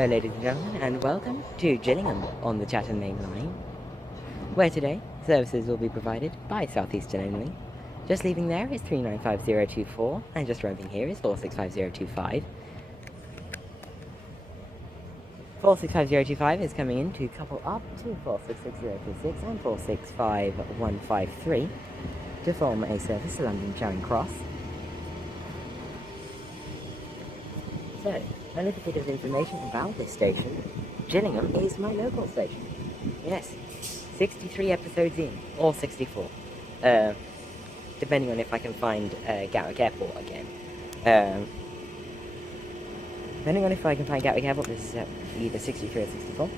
Hello ladies and gentlemen, and welcome to Gillingham on the Chatham Mainline, where today services will be provided by Southeastern only. Just leaving there is 395024, and just arriving here is 465025. 465025 is coming in to couple up to 466026 and 465153 to form a service to London Charing Cross. So, a little bit of information about this station. Gillingham is my local station. Yes, 63 episodes in, or 64. Depending on if I can find Gatwick Airport again. Depending on if I can find Gatwick Airport, this is either 63 or 64.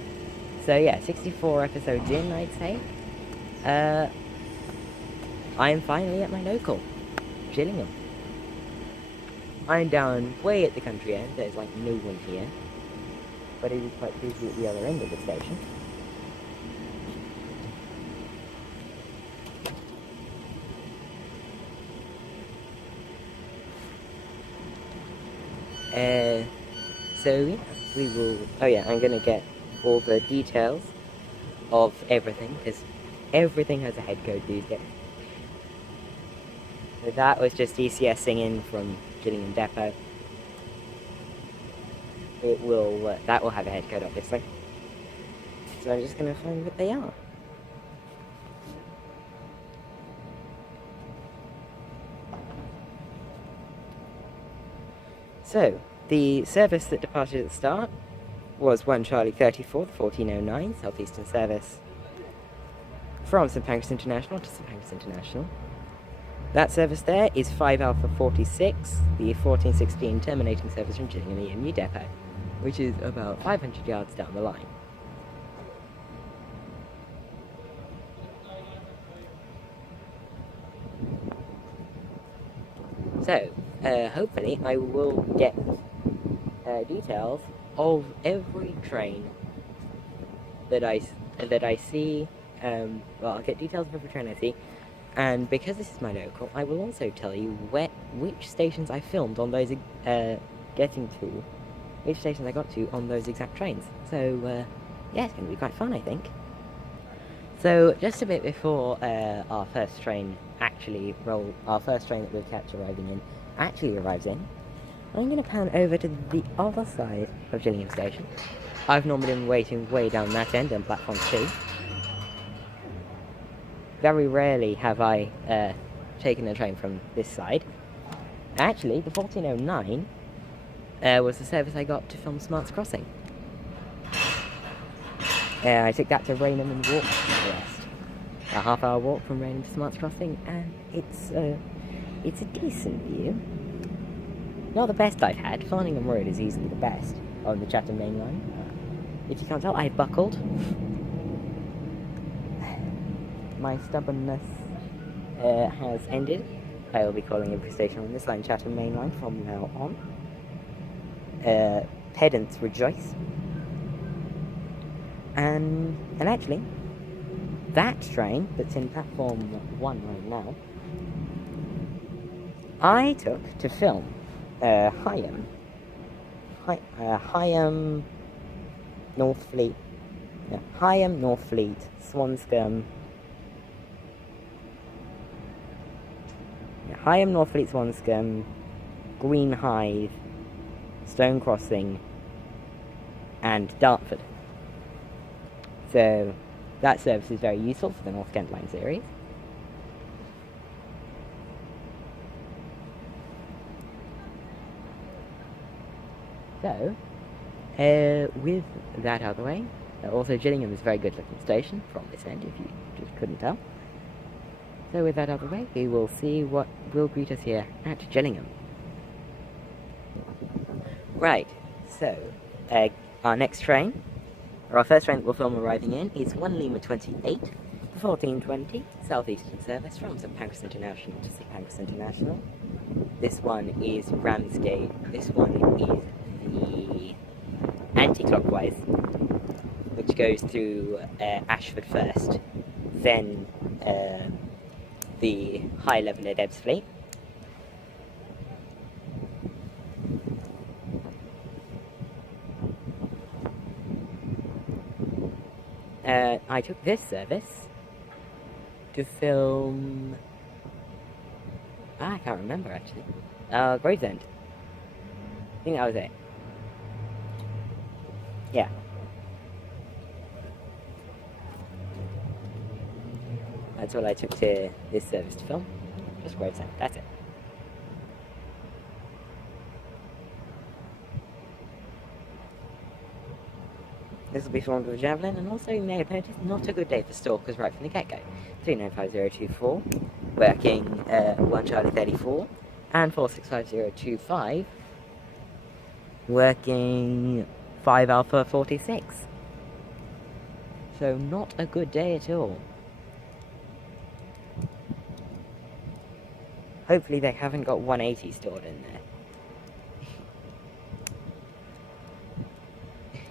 So yeah, 64 episodes in, I'd say. I am finally at my local, Gillingham. I'm down way at the country end, there's like no one here, but it is quite busy at the other end of the station. So yeah, we will, I'm gonna get all the details of everything, because everything has a head code these days. So that was just ECSing in from Gillingham Depot. It will, that will have a head code obviously. So I'm just going to find what they are. So, the service that departed at the start was 1 Charlie 34, the 1409 Southeastern service from St Pancras International to St Pancras International. That service there is 5 Alpha 46, the 1416 terminating service from Gillingham EMU Depot, which is about 500 yards down the line. So, hopefully I will get details of every train that I see. Well, I'll get details of every train I see. And because this is my local, I will also tell you which stations I filmed on those, which stations I got to on those exact trains. So, yeah, it's going to be quite fun, I think. So, just a bit before our first train that we'll catch arriving in, actually arrives in, I'm going to pan over to the other side of Gillingham Station. I've normally been waiting way down that end on platform 2. Very rarely have I taken a train from this side. Actually, the 1409 was the service I got to film Smart's Crossing. I took that to Rainham and walked to the rest. A half-hour walk from Rainham to Smart's Crossing, and it's a decent view. Not the best I've had. Farningham Road is easily the best on the Chatham Mainline. If you can't tell, I buckled. My stubbornness has ended. I will be calling every station on this line Chatham Mainline from now on. Pedants rejoice. And actually, that train that's in platform 1 right now, I took to film Higham, Northfleet, Swanscombe. Higham, Northfleet, Swanscombe, Greenhithe, Stone Crossing, and Dartford. So that service is very useful for the North Kent Line series. So, with that out of the way, also Gillingham is a very good looking station from this end, if you just couldn't tell. So with that out of the way, we will see what will greet us here at Gillingham. Right, so our next train, or our first train that we'll film arriving in, is 1 Lima 28, the 1420 Southeastern service from St Pancras International to St Pancras International. This one is Ramsgate, this one is the anti-clockwise, which goes through Ashford first, then the high level at Ebbsfleet, I took this service to film... I can't remember, actually. Gravesend. I think that was it. Yeah. That's all I took to this service to film. Just Gravesend, that's it. This will be filmed with a Javelin, and also you may have noticed, not a good day for stalkers right from the get-go. 395024, working 1 Charlie 34, and 465025, working 5 Alpha 46. So not a good day at all. Hopefully they haven't got 180 stored in there.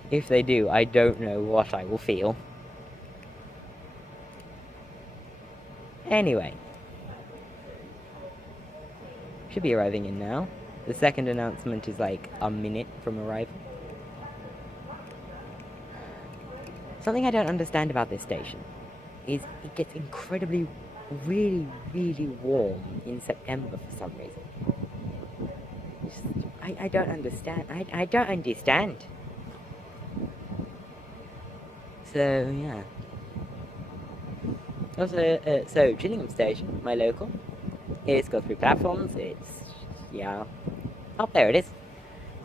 If they do, I don't know what I will feel. Anyway. Should be arriving in now. The second announcement is like a minute from arrival. Something I don't understand about this station is it gets incredibly, really, really warm in September for some reason. I don't understand. I don't understand. So, yeah. Also, so, Gillingham Station, my local, it's got 3 platforms, it's, yeah, oh, there it is.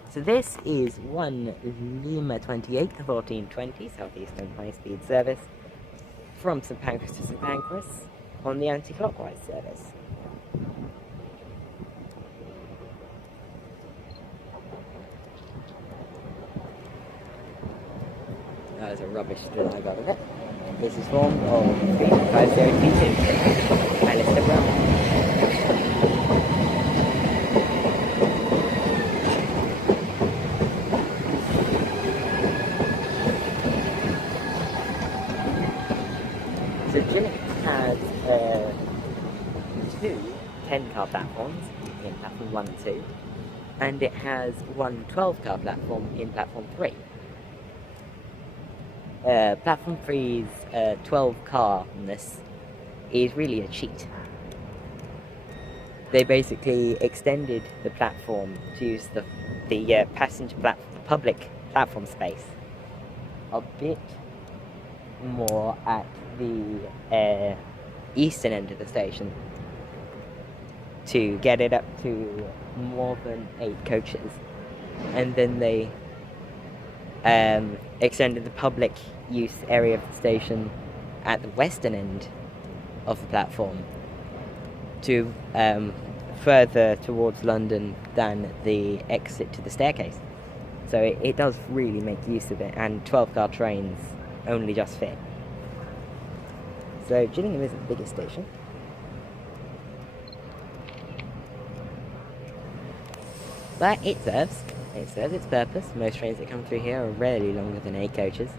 So this is 1 Lima 28, 1420, Southeastern high-speed service, from St Pancras to St Pancras, on the anti-clockwise service. That was a rubbish drill I got of it. This is formed of 350P2. I list it well. So Gillingham has 2 10-car platforms in platform 1 and 2, and it has 1 12-car platform in platform 3. Platform 3's 12-carness is really a cheat. They basically extended the platform to use the public platform space a bit more at the eastern end of the station to get it up to more than 8 coaches, and then they extended the public use area of the station at the western end of the platform to further towards London than the exit to the staircase. So it does really make use of it, and 12-car trains only just fit. So Gillingham isn't the biggest station. But it serves its purpose. Most trains that come through here are rarely longer than 8 coaches.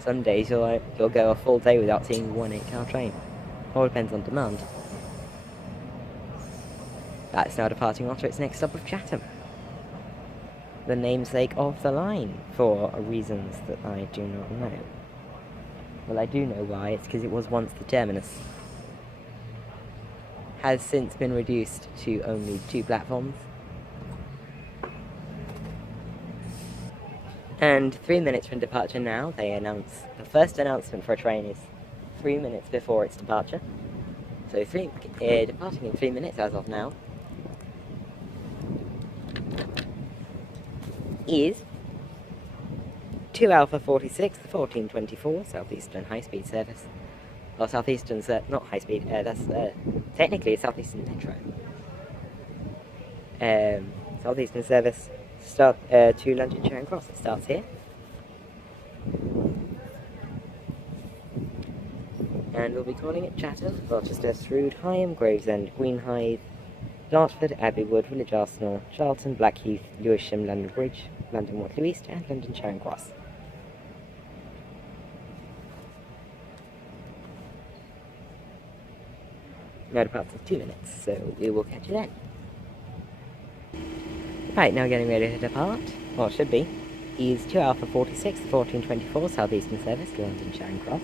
Some days you'll go a full day without seeing 1 8-car train. All depends on demand. That's now departing after its next stop of Chatham, the namesake of the line, for reasons that I do not know. Well, I do know why. It's because it was once the terminus. Has since been reduced to only 2 platforms. And 3 minutes from departure now, they announce, the first announcement for a train is 3 minutes before its departure. So departing in 3 minutes as of now is 2 Alpha 46, 1424, Southeastern high-speed service. Well, Southeastern's not high-speed, that's technically a Southeastern Metro. Southeastern service to London Charing Cross. It starts here. And we'll be calling it Chatham, Rochester, Strood, Higham, Gravesend, Greenhithe, Dartford, Abbeywood, Village Arsenal, Charlton, Blackheath, Lewisham, London Bridge, London Waterloo East, and London Charing Cross. Now departs in 2 minutes, so we will catch you then. Right, now getting ready to depart. Well, it should be. is 2 Alpha 46, 1424 Southeastern service to London Charing Cross.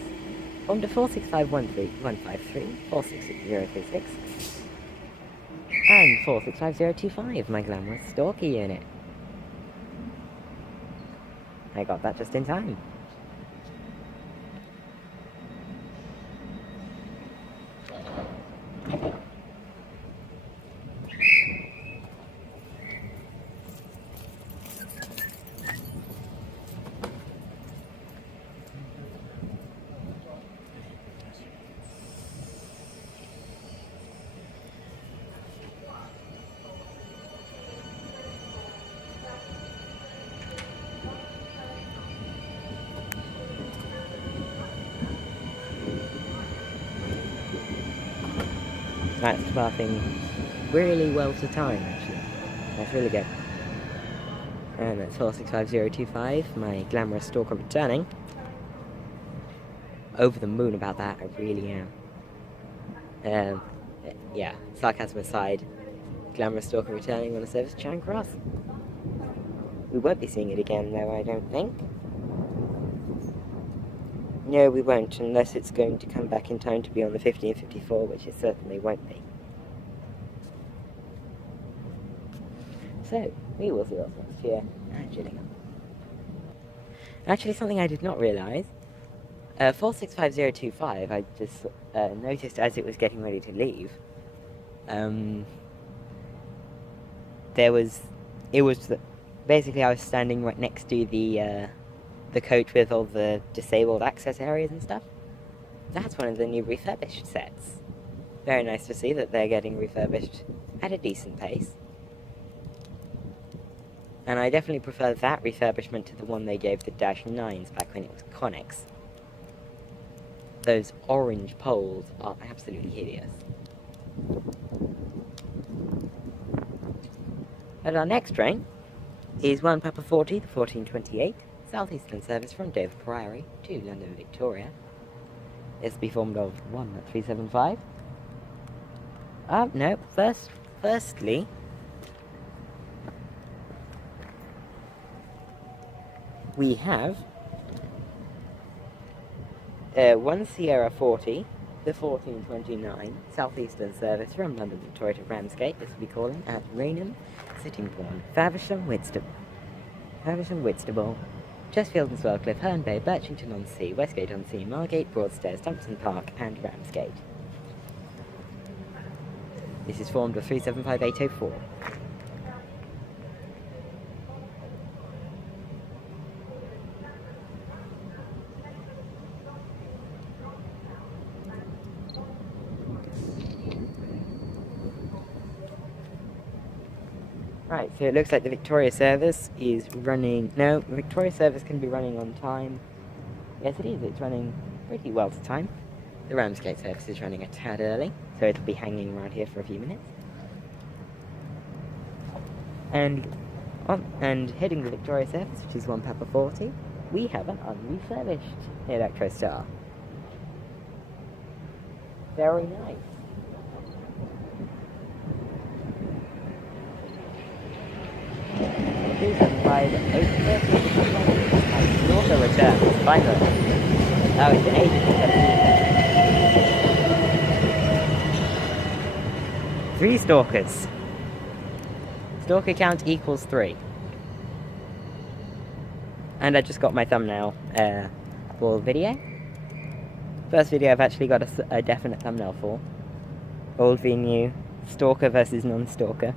Formed to 46513, 466036, and 465025, my glamorous stalker unit. I got that just in time. That's passing really well to time, actually. That's really good. And that's 465025, my glamorous stalker returning. Over the moon about that, I really am. Yeah, sarcasm aside, glamorous stalker returning on the service to Charing Cross. We won't be seeing it again, though, I don't think. No, we won't, unless it's going to come back in time to be on the 1554, which it certainly won't be. So, we will see what's next year at Gillingham. Actually, something I did not realise, 465025, I just noticed as it was getting ready to leave, basically I was standing right next to the coach with all the disabled access areas and stuff. That's one of the new refurbished sets. Very nice to see that they're getting refurbished at a decent pace. And I definitely prefer that refurbishment to the one they gave the Dash 9s back when it was Connex. Those orange poles are absolutely hideous. But our next train is 1 Papa 40, the 1428. Southeastern service from Dover Priory to London Victoria. It's to be formed of 1375. No, firstly, we have 1 Sierra 40, the 1429 Southeastern service from London Victoria to Ramsgate. This will be calling at Raynham, Sittingbourne, Faversham, Whitstable, Chestfield and Swellcliffe, Herne Bay, Birchington-on-Sea, Westgate-on-Sea, Margate, Broadstairs, Thompson Park, and Ramsgate. This is formed of 375804. Right, so it looks like the Victoria service is running... No, the Victoria service can be running on time. Yes, it is. It's running pretty well to time. The Ramsgate service is running a tad early, so it'll be hanging around here for a few minutes. And heading the Victoria service, which is 1 Papa 40, we have an unrefurbished Electrostar. Very nice. It also returns, finally. Now it's an 8. 3 stalkers. Stalker count equals 3. And I just got my thumbnail for the video. First video I've actually got a definite thumbnail for. Old v new, stalker versus non-stalker.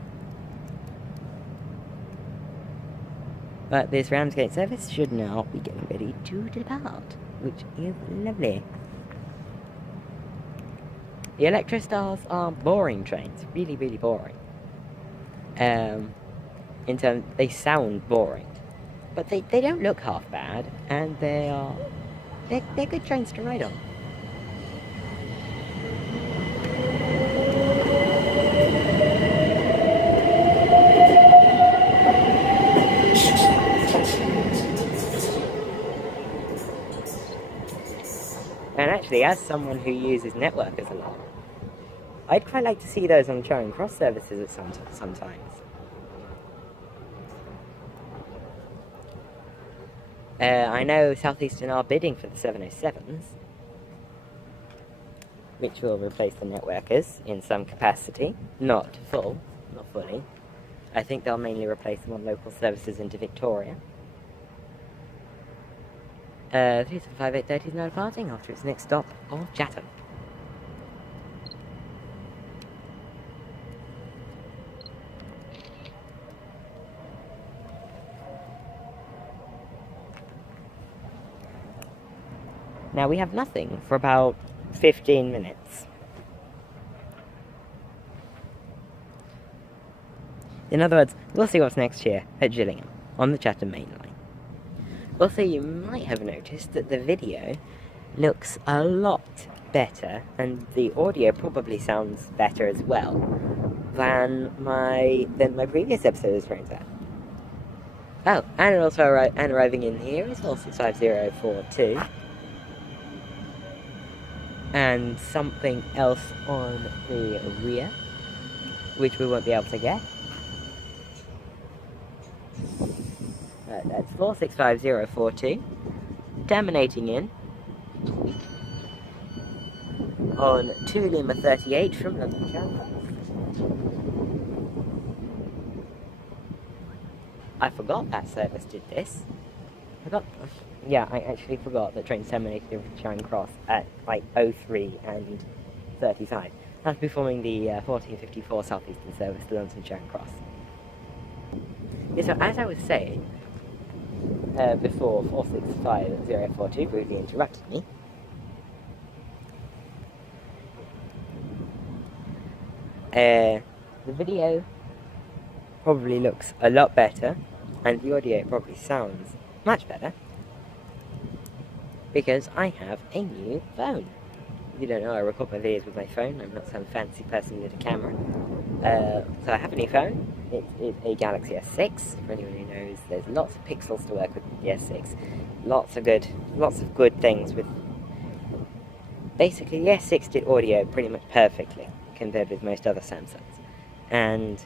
But this Ramsgate service should now be getting ready to depart, which is lovely. The Electrostars are boring trains, really, really boring. In terms, they sound boring, but they don't look half bad, and they're good trains to ride on. And actually, as someone who uses networkers a lot, I'd quite like to see those on Charing Cross services at sometimes. I know Southeastern are bidding for the 707s, which will replace the networkers in some capacity. Not fully. I think they'll mainly replace them on local services into Victoria. 375-830 is now departing after its next stop of Chatham. Now we have nothing for about 15 minutes. In other words, we'll see what's next here at Gillingham on the Chatham Mainline. Also, you might have noticed that the video looks a lot better, and the audio probably sounds better as well than my previous episodes, turns out. Oh, and also arriving in here is 465042. And something else on the rear, which we won't be able to get. That's 465042, terminating in on 2 Lima 38 from London Charing Cross. I forgot that service did this. I actually forgot that trains terminated in Charing Cross at like 03 and 35. That's performing the 1454 Southeastern service to London Charing Cross. Yeah, so as I was saying, before 465042 rudely interrupted me, the video probably looks a lot better, and the audio probably sounds much better, because I have a new phone. If you don't know, I record my videos with my phone. I'm not some fancy person with a camera. So I have a new phone. It's a Galaxy S6. For anyone who knows, there's lots of pixels to work with the S6. Lots of good things with. Basically, the S6 did audio pretty much perfectly compared with most other Samsungs, and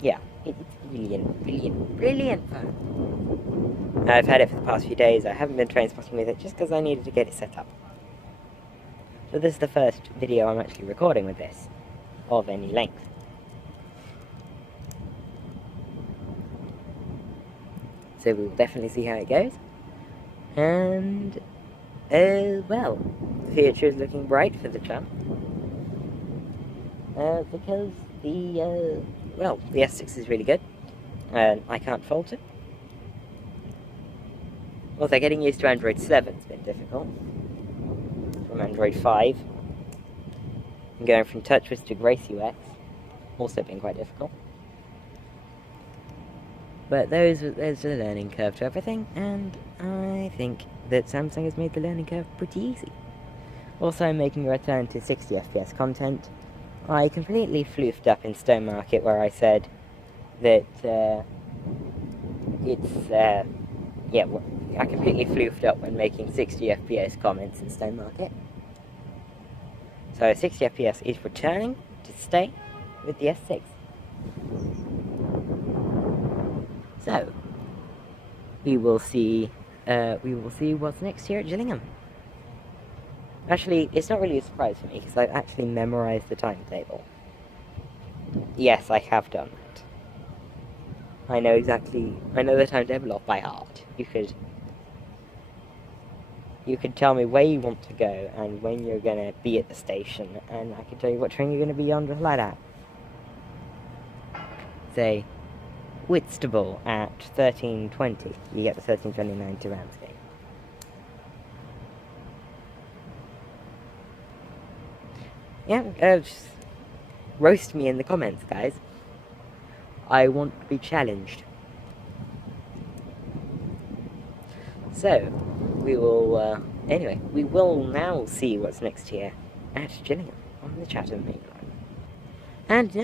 yeah, it's brilliant phone. I've had it for the past few days. I haven't been train spotting with it just because I needed to get it set up. So this is the first video I'm actually recording with this, of any length. So we'll definitely see how it goes. And, well, the future is looking bright for the tram. Because the S6 is really good, and I can't fault it. Also, getting used to Android 7 has been difficult. From Android 5. And going from TouchWiz to Grace UX, also been quite difficult. But there's a learning curve to everything, and I think that Samsung has made the learning curve pretty easy. Also, making a return to 60 FPS content. I completely floofed up in Stone Market where I said that I completely floofed up when making 60 FPS comments in Stone Market. So 60 FPS is returning to stay with the S6. So we will see what's next here at Gillingham. Actually, it's not really a surprise for me because I've actually memorized the timetable. Yes, I have done that. I know the timetable off by heart. You could tell me where you want to go and when you're going to be at the station, and I can tell you what train you're going to be on just like that. Say, Whitstable at 13:20. You get the 13:29 to Ramsgate. Yeah, just roast me in the comments, guys. I want to be challenged. So, we will now see what's next here at Gillingham on the Chatham Mainline. And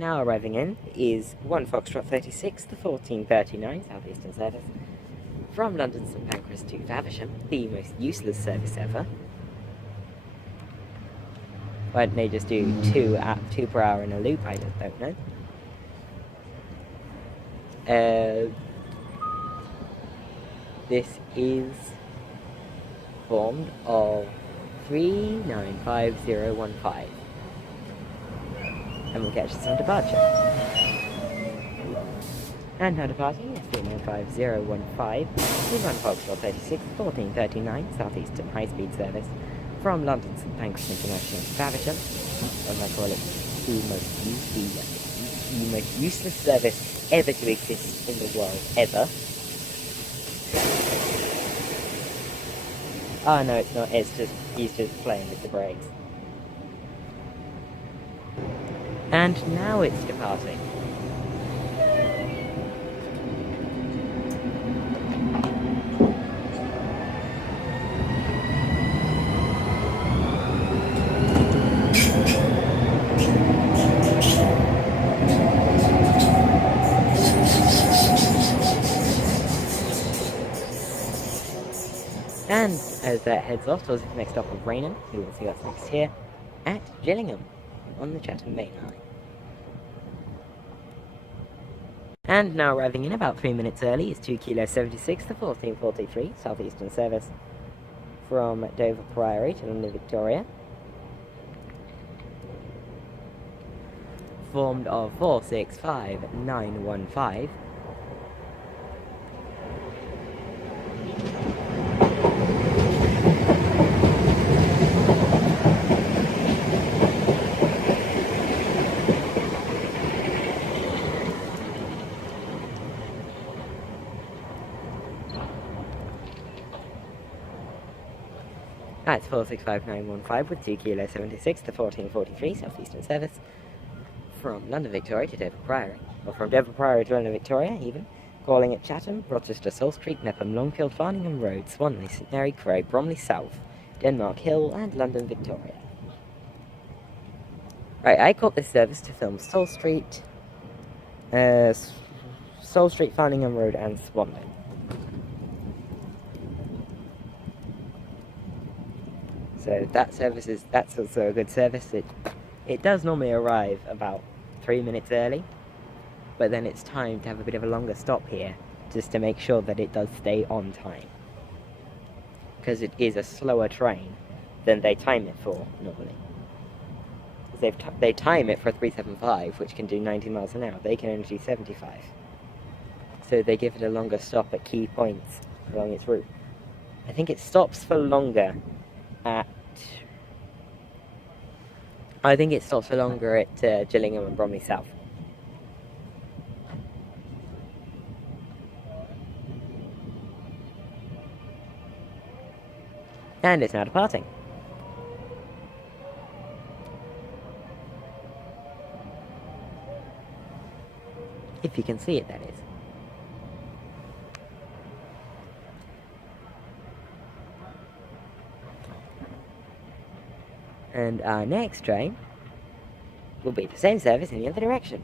now arriving in is 1 Foxtrot 36, the 1439 Southeastern service from London St Pancras to Faversham, the most useless service ever. Why don't they just do 2 per hour in a loop? I just don't know. This is formed of 395015. And we'll catch this on departure. And now departing is 395015, is on Foxtrot 36, 1439, Southeastern high-speed service from London St Pancras International to Faversham, as I call it, the most useless service ever to exist in the world, ever. Oh no, it's not, he's just playing with the brakes. And now it's departing. And as that heads off towards the next stop of Raynham, we will see what's next here at Gillingham on the Chatham Mainline. And now arriving in about 3 minutes early is 2 Kilo 76 to 1443 Southeastern service from Dover Priory to London Victoria, formed of 465915. That's 465915 with 2 Kilo 76 to 1443 Southeastern service from London Victoria to Dover Priory, or from Dover Priory to London Victoria even, calling at Chatham, Rochester, Saul Street, Nepham, Longfield, Farningham Road, Swanley, St Mary, Crow, Bromley South, Denmark Hill, and London Victoria. Right, I caught this service to film Saul Street, Farningham Road, and Swanley. So that's also a good service. It does normally arrive about 3 minutes early, but then it's timed to have a bit of a longer stop here, just to make sure that it does stay on time. Because it is a slower train than they time it for, normally. They time it for 375, which can do 90 miles an hour. They can only do 75. So they give it a longer stop at key points along its route. I think it stops for longer at Gillingham and Bromley South. And it's now departing. If you can see it, that is. And our next train will be the same service in the other direction.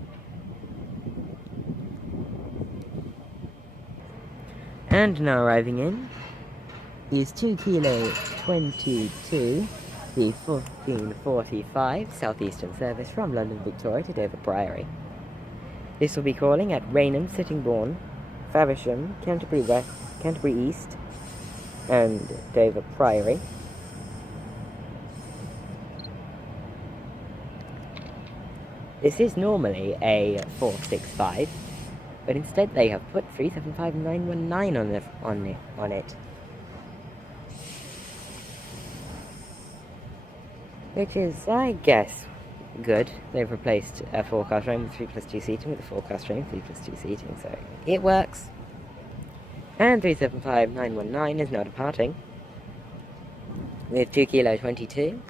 And now arriving in is 2 Kilo 22, the 1445 Southeastern service from London Victoria to Dover Priory. This will be calling at Raynham, Sittingbourne, Faversham, Canterbury West, Canterbury East, and Dover Priory. This is normally a 465, but instead they have put 375919 on it. Which is, I guess, good. They've replaced a 4-car train with 3 plus 2 seating with a 4-car train with 3 plus 2 seating, so it works. And 375919 is now departing with 2 Kilo 22.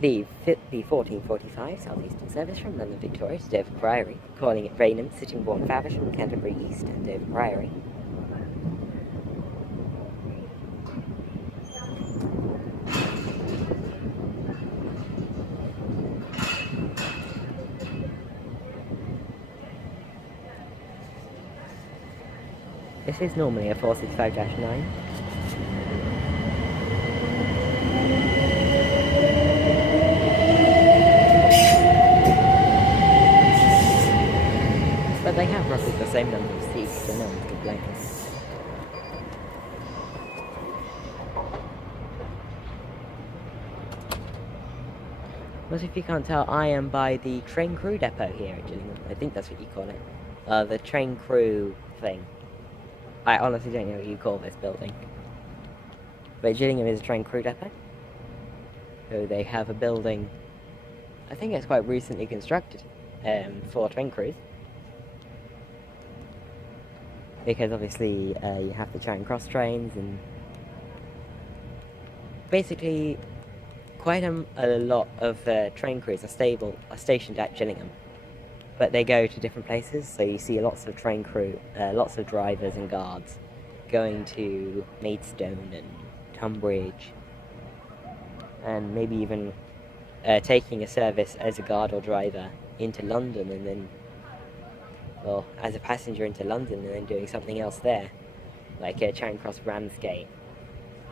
The 1445 Southeastern service from London Victoria to Dover Priory, calling at Raynham, Sittingbourne, Faversham, Canterbury East, and Dover Priory. This is normally a 465-9. But they have roughly the same number of seats, so no one's complaining. Well, if you can't tell, I am by the train crew depot here at Gillingham. I think that's what you call it. The train crew thing. I honestly don't know what you call this building. But Gillingham is a train crew depot. So they have a building, I think it's quite recently constructed, for train crews. Because obviously you have the Charing Cross trains, and basically quite a lot of train crews are stationed at Gillingham, but they go to different places. So you see lots of train crew, lots of drivers and guards going to Maidstone and Tunbridge, and maybe even taking a service as a guard or driver into London, and then, well, as a passenger into London, and then doing something else there, like Charing Cross Ramsgate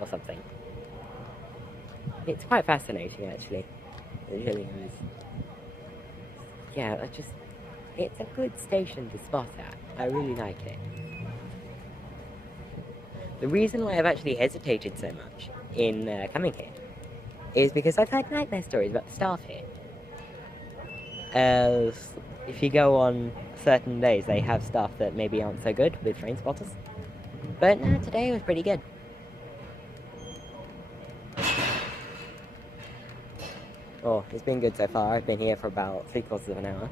or something. It's quite fascinating, actually. It really is. Yeah, it's a good station to spot at. I really like it. The reason why I've actually hesitated so much in coming here is because I've heard nightmare stories about the staff here. If you go on certain days, they have staff that maybe aren't so good with train spotters. But no, today was pretty good. Oh, it's been good so far. I've been here for about 3/4 of an hour.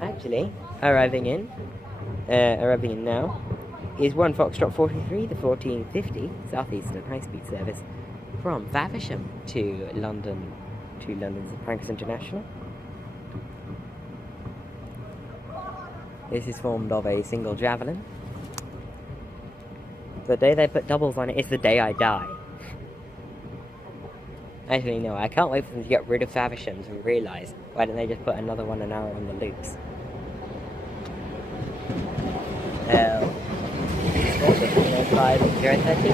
Actually, arriving in now is 1 Foxtrot 43, the 1450 Southeastern high-speed service from Faversham to London St Pancras International. This is formed of a single javelin. The day they put doubles on it is the day I die. Actually, no, I can't wait for them to get rid of Favershams and realise, why don't they just put another one an hour on the loops? It's also 05013.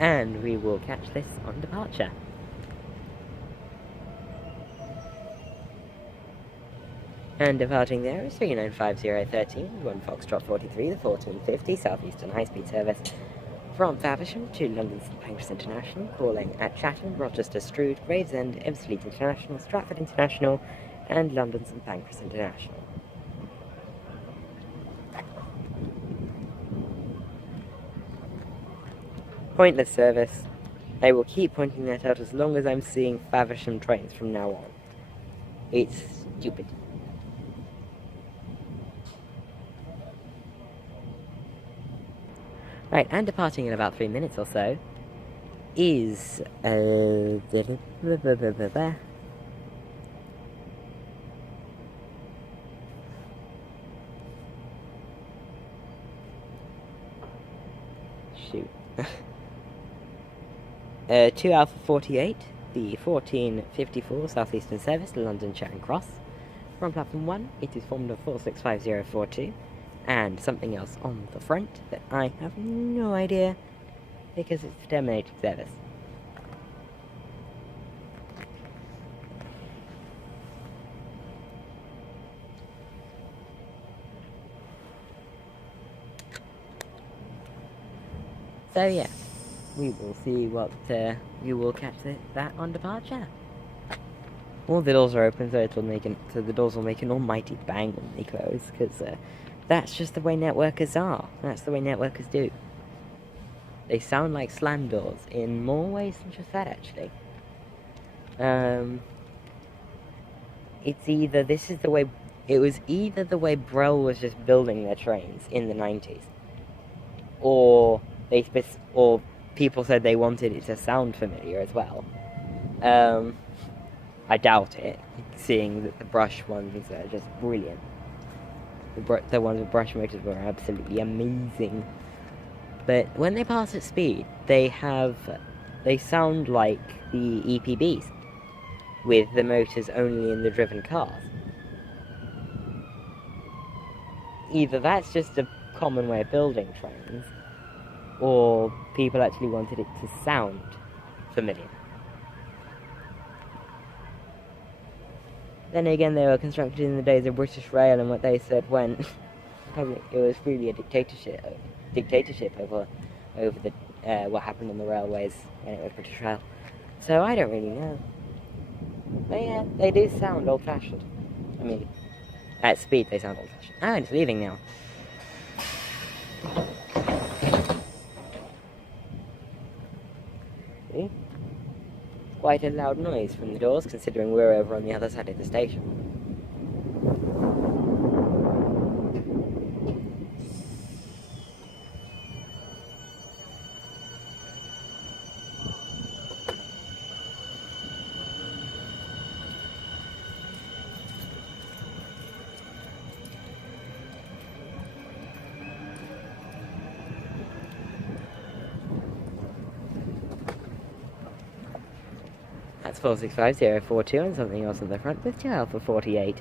And we will catch this on departure. And departing there is 395013, 1 Foxtrot 43, the 1450 Southeastern high-speed service from Faversham to London St Pancras International, calling at Chatham, Rochester, Strood, Gravesend, Ebbsfleet International, Stratford International, and London St Pancras International. Pointless service. I will keep pointing that out as long as I'm seeing Faversham trains from now on. It's stupid. Right, and departing in about 3 minutes or so is shoot. 2 Alpha 48, the 1454 Southeastern service to London Charing Cross. From platform 1, it is formed of 465042, and something else on the front that I have no idea, because it's the terminating service. So yeah. We will see what, we will catch that on departure. All the doors are open, so the doors will make an almighty bang when they close, because that's just the way networkers are. That's the way networkers do. They sound like slam doors in more ways than just that, actually. It was either the way Brel was just building their trains in the 90s, or people said they wanted it to sound familiar as well. I doubt it, seeing that the brush ones are just brilliant. The ones with brush motors were absolutely amazing. But when they pass at speed, they sound like the EPBs, with the motors only in the driven cars. Either that's just a common way of building trains, or people actually wanted it to sound familiar. Then again, they were constructed in the days of British Rail, and what they said when it was really a dictatorship over the what happened on the railways when it was British Rail. So I don't really know. But yeah, they do sound old-fashioned. I mean, at speed they sound old-fashioned. Oh, and it's leaving now. See? Quite a loud noise from the doors, considering we're over on the other side of the station. That's 465042 and something else on the front with 2 Alpha 48.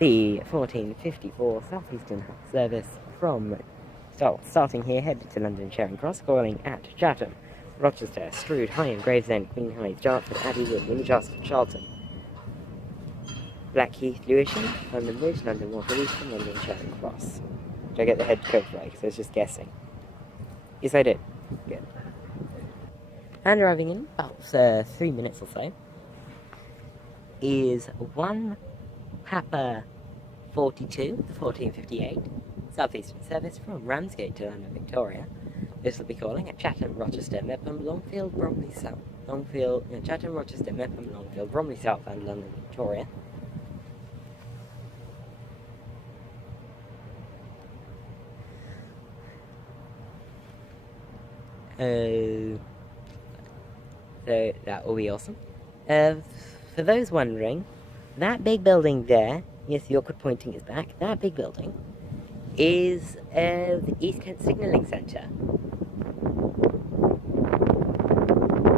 The 1454 Southeastern service from starting here, headed to London Charing Cross, calling at Chatham, Rochester, Strood, Higham, Gravesend, Queen Hyde, Dartford, Abbeywood, Winchester, Charlton, Blackheath, Lewisham, London Bridge, London Waterloo, and London Charing Cross. Did I get the head code right? Because I was just guessing. Yes, I did. Good. And arriving in about 3 minutes or so is 1 Papa 42, the 1458 Southeastern service from Ramsgate to London Victoria. This will be calling at Chatham, Rochester, Mepham, Longfield, Bromley South. Chatham, Rochester, Mepham, Longfield, Bromley South, and London Victoria. So that will be awesome. For those wondering, that big building there, yes, the awkward pointing is back, that big building is the East Kent Signalling Centre,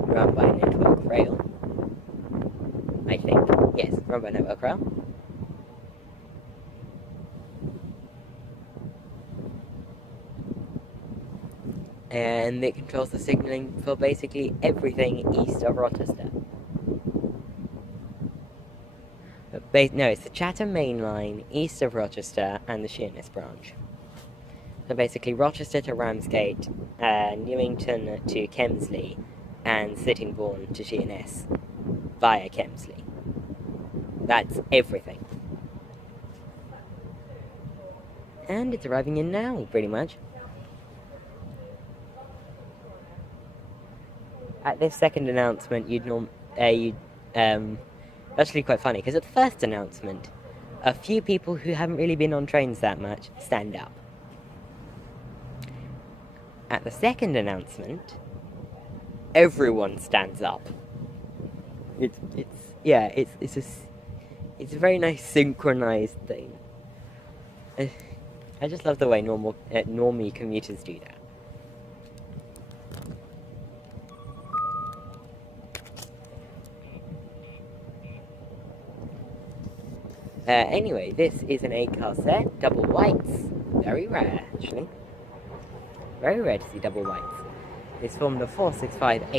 run by Network Rail, I think. Yes, run by Network Rail. And it controls the signalling for basically everything east of Rochester. No, it's the Chatham Mainline, east of Rochester, and the Sheerness branch. So basically Rochester to Ramsgate, Newington to Kemsley, and Sittingbourne to Sheerness, via Kemsley. That's everything. And it's arriving in now, pretty much. At this second announcement, actually quite funny, because at the first announcement, a few people who haven't really been on trains that much stand up. At the second announcement, everyone stands up. It's a very nice synchronized thing. I just love the way normie commuters do that. Anyway, this is an 8-car set, double whites. Very rare, actually. Very rare to see double whites. It's from the 375-821.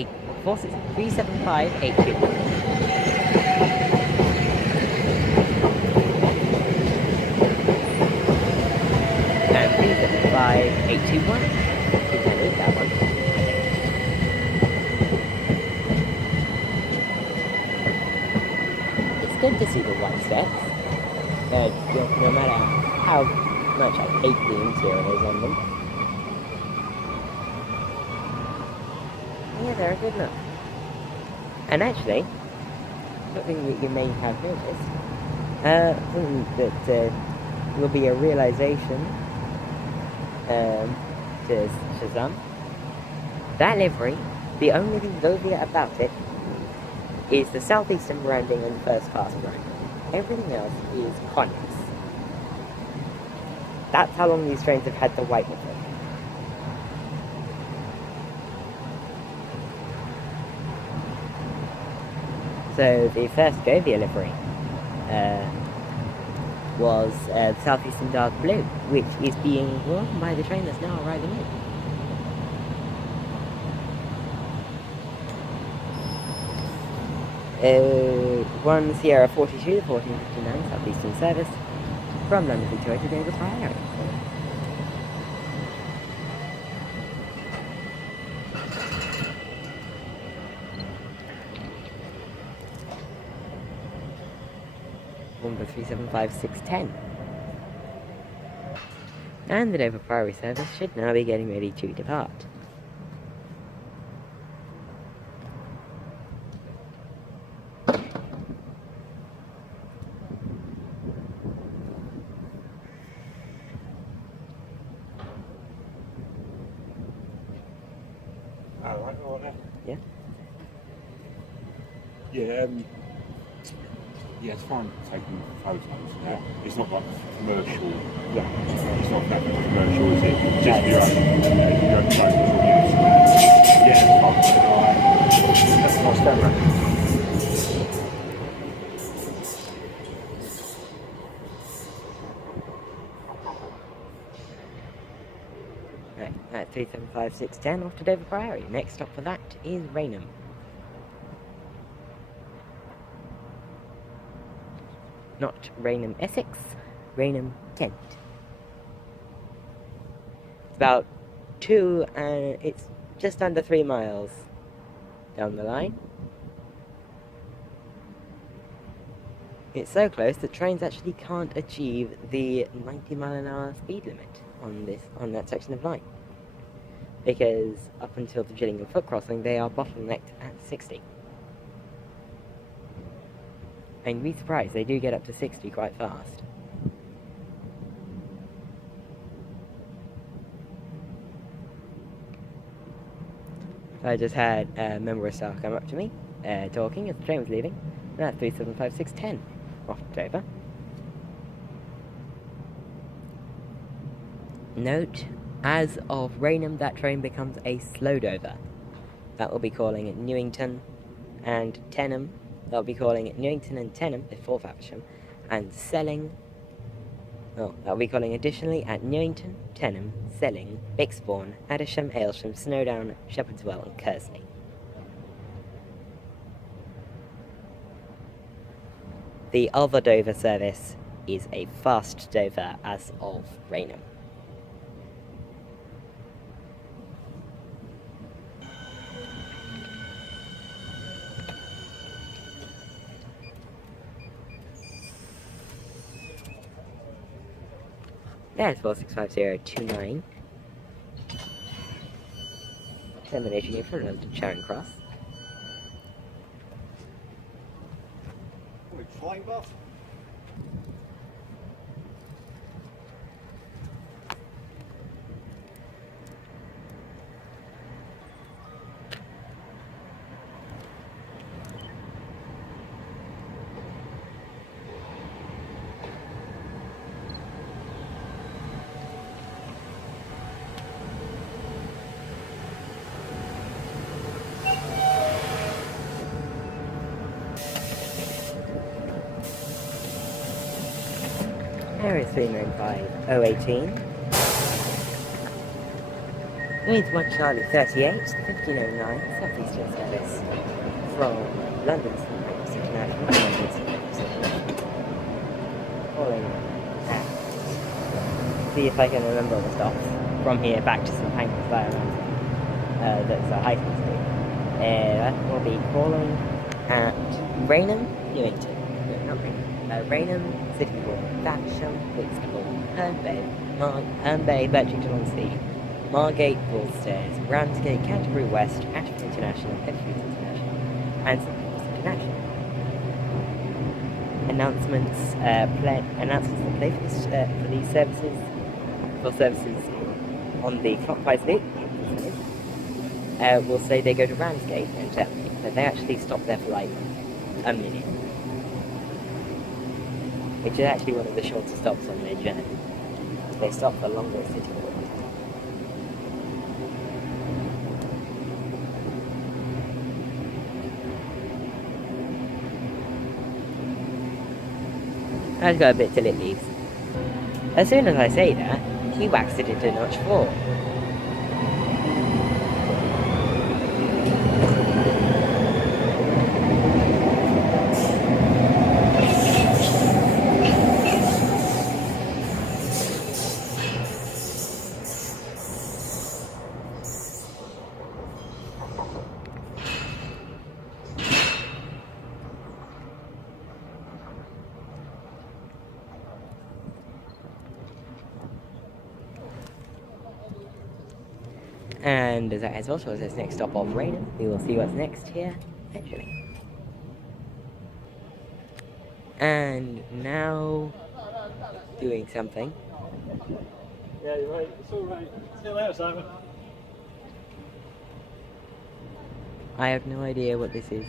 And 375-821. That one. It's good to see the white sets. No matter how much I hate the interiors on them. Yeah, they're good enough. And actually, something that you may have noticed, something that will be a realization to Shazam. That livery, the only thing to go about it is the Southeastern branding and first class branding. Everything else is Connex. That's how long these trains have had the white with them. So the first Govia livery was the Southeastern dark blue, which is being worn by the train that's now arriving in. 1 Sierra 42 to 1459 Southeastern service from London Victoria to Dover Priory. Number 375610. And the Dover Priory service should now be getting ready to depart. Right. Yeah? Yeah, it's fine taking photos. Yeah. It's not like commercial. It's not that commercial, is it? Just your own photos or use. Yeah, it's fine. Alright. That's a nice camera. Right, at 375610 off to Dover Priory. Next stop for that is Rainham. Not Rainham, Essex, Rainham, Kent. It's about it's just under 3 miles down the line. It's so close that trains actually can't achieve the 90-mile-an-hour speed limit on that section of line, because up until the Gillingham foot crossing they are bottlenecked at 60. And you'd be surprised, they do get up to 60 quite fast. I just had a member of staff come up to me, talking as the train was leaving, and that's 375610 off to Dover. Note, as of Rainham, that train becomes a slow Dover. That will be calling at Newington and Tenham. They'll be calling at Newington and Tenham before Faversham, and Selling. Oh, they'll be calling additionally at Newington, Tenham, Selling, Bixbourne, Addisham, Aylsham, Snowdown, Shepherd's Well, and Kersley. The other Dover service is a fast Dover as of Rainham. That's 465029. Terminating it for London Charing Cross. Flying buff. Area 395018. Needs 1 Charlie 38, 1509, Southeastern service from London St Pancras Int'l to London St Pancras Int'l. Calling at. See if I can remember all the stops from here back to St Pancras via Ramsgate. That's a hiking street. That will be calling at Rainham, Newington. No, not Rainham. Rainham, City Hall, Faversham, Whitstable, Herne Bay, Birchington-on-Sea, Margate, Broadstairs, Ramsgate, Canterbury West, Ashford International, Edgefield International, and St Pancras International. Announcements that play for these services, on the clockwise loop, will say they go to Ramsgate and terminate, but they actually stop there for like a minute, which is actually one of the shortest stops on their journey. They stop for longer at City Hall. I've got a bit till it leaves. As soon as I say that, he whacks it into notch 4. And as that is also this next stop off Raynham, we will see what's next here at Gillingham. And now doing something. Yeah, you're right. It's all right. See you later, Simon. I have no idea what this is.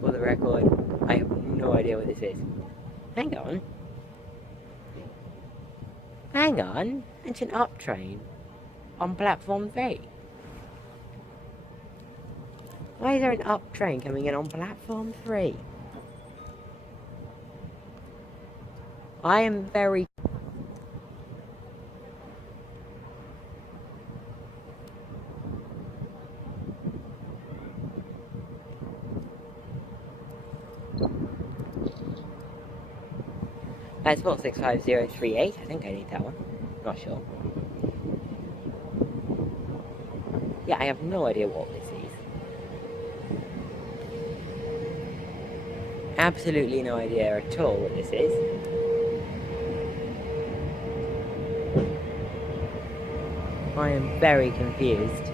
For the record, I have no idea what this is. Hang on. Hang on. It's an up train on platform 3. Why is there an up train coming in on platform 3? I am very... That's 465038. I think I need that one. Not sure. Yeah, I have no idea what this is. Absolutely no idea at all what this is. I am very confused.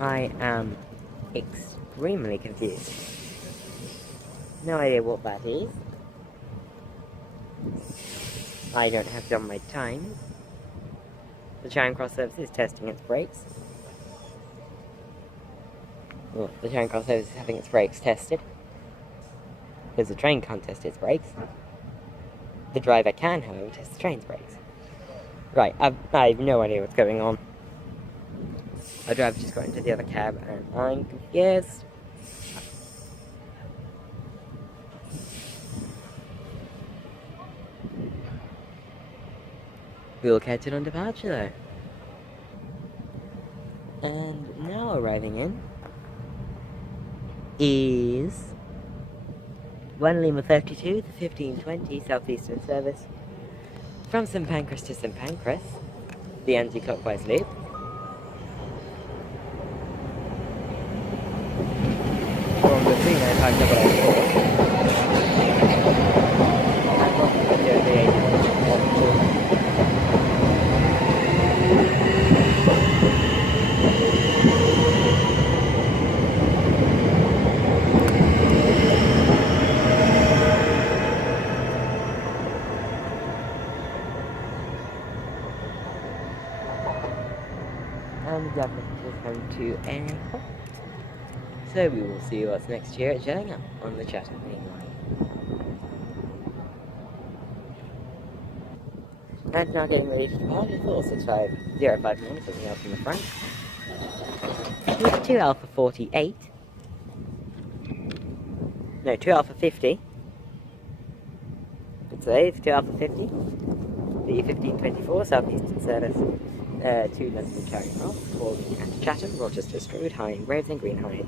I am extremely confused. No idea what that is. I don't have it on my times. The Charing Cross service is testing its brakes. Well, the Charing Cross service is having its brakes tested. Because the train can't test its brakes. The driver can, however, test the train's brakes. Right, I have no idea what's going on. Our driver just got into the other cab and I'm confused. We'll catch it on departure though. And now arriving in is 1 Lima 32, the 1520 Southeastern service from St Pancras to St Pancras, the anti-clockwise loop. From the 3954. And the government will come to an airport. So we will see what's next here at Gillingham on the Chatham Mainline. And now getting ready to depart with 465059, something else in the front. With 2 Alpha 48. No, 2 Alpha 50. It's 2 Alpha 50. The 1524 Southeastern service to London Charing Cross, calling at Chatham, Rochester, Strood, Hine, Gravesend, Greenhithe,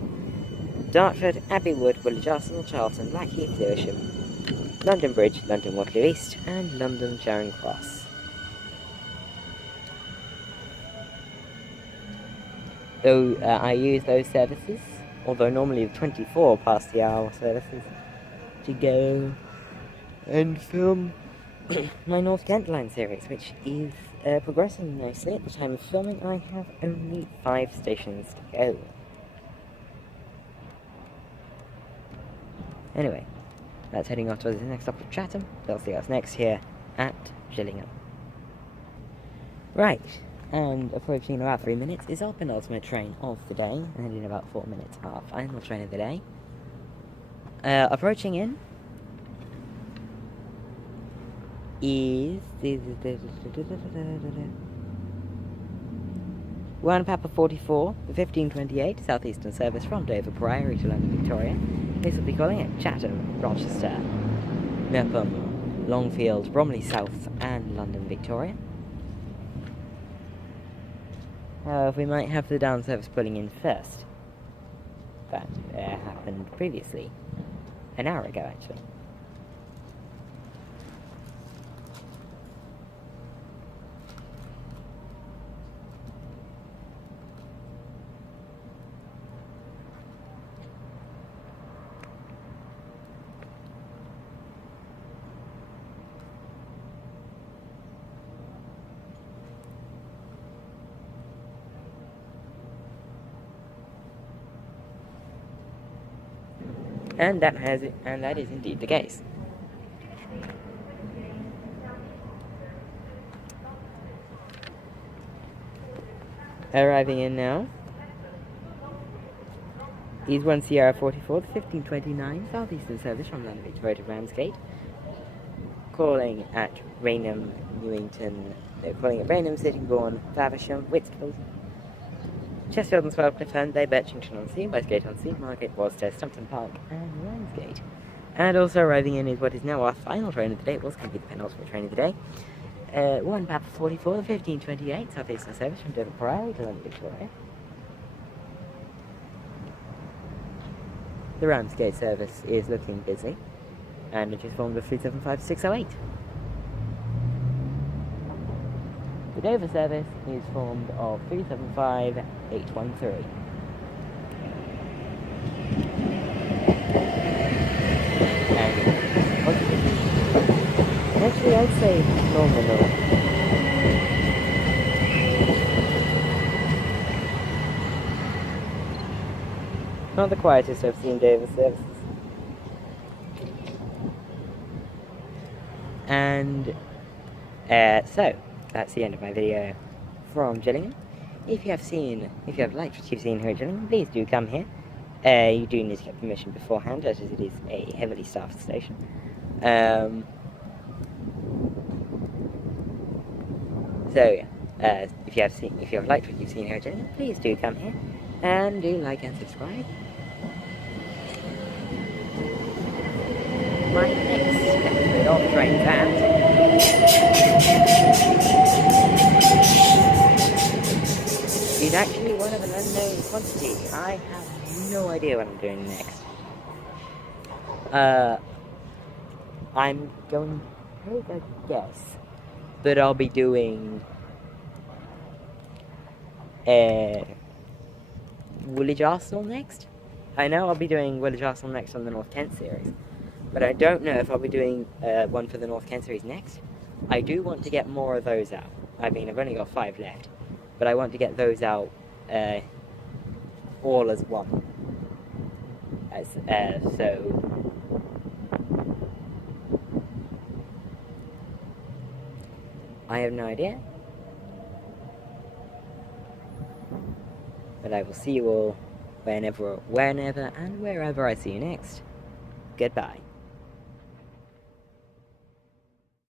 Dartford, Abbey Wood, Woolwich Arsenal, Charlton, Blackheath, Lewisham, London Bridge, London Waterloo East, and London Charing Cross. Though I use those services, although normally the 24 past the hour services, to go and film my North Kent Line series, which is progressing nicely. At the time of filming, I have only 5 stations to go. Anyway, that's heading off to the next stop of Chatham. They'll see us next here at Gillingham. Right, and approaching in about 3 minutes is our penultimate train of the day, and in about 4 minutes, our final train of the day. Approaching in is 1 Papa 44, the 1528 Southeastern service from Dover Priory to London Victoria. This will be calling at Chatham, Rochester, Mepham, Longfield, Bromley South, and London Victoria. We might have the down service pulling in first. That happened previously. An hour ago, actually. And that is indeed the case. Arriving in now is 1 Sierra 44, the 1529 Southeastern service from London Victoria to Ramsgate, calling at Rainham, Sittingbourne, Faversham, Whitstable, Chesterfield and Swell, Clifford, Bay, Birchington on Sea, Westgate on Sea, Margate, Worcester, Stumpton Park, and Ramsgate. And also arriving in is what is now our final train of the day. It was going to be the penultimate train of the day. 1 Papa 44, the 1528 Southeastern service from Dover Priory to London Victoria. The Ramsgate service is looking busy, and it is formed of 375-608. The Dover service is formed of 375-813. Actually, I'd say nominal. Not the quietest I've seen Dover services. And so that's the end of my video from Gillingham. If you have liked what you've seen here at Gillingham, please do come here. You do need to get permission beforehand, as it is a heavily staffed station. So yeah, if you have liked what you've seen here at Gillingham, please do come here and do like and subscribe. My next episode of Trains At is actually one of an unknown quantity. I have no idea what I'm doing next. I'm going to take a guess that I'll be doing Woolwich Arsenal next. I know I'll be doing Woolwich Arsenal next on the North Kent series, but I don't know if I'll be doing one for the North Kent series next. I do want to get more of those out. I mean, I've only got 5 left, but I want to get those out all as one. So I have no idea, but I will see you all whenever and wherever I see you next. Goodbye.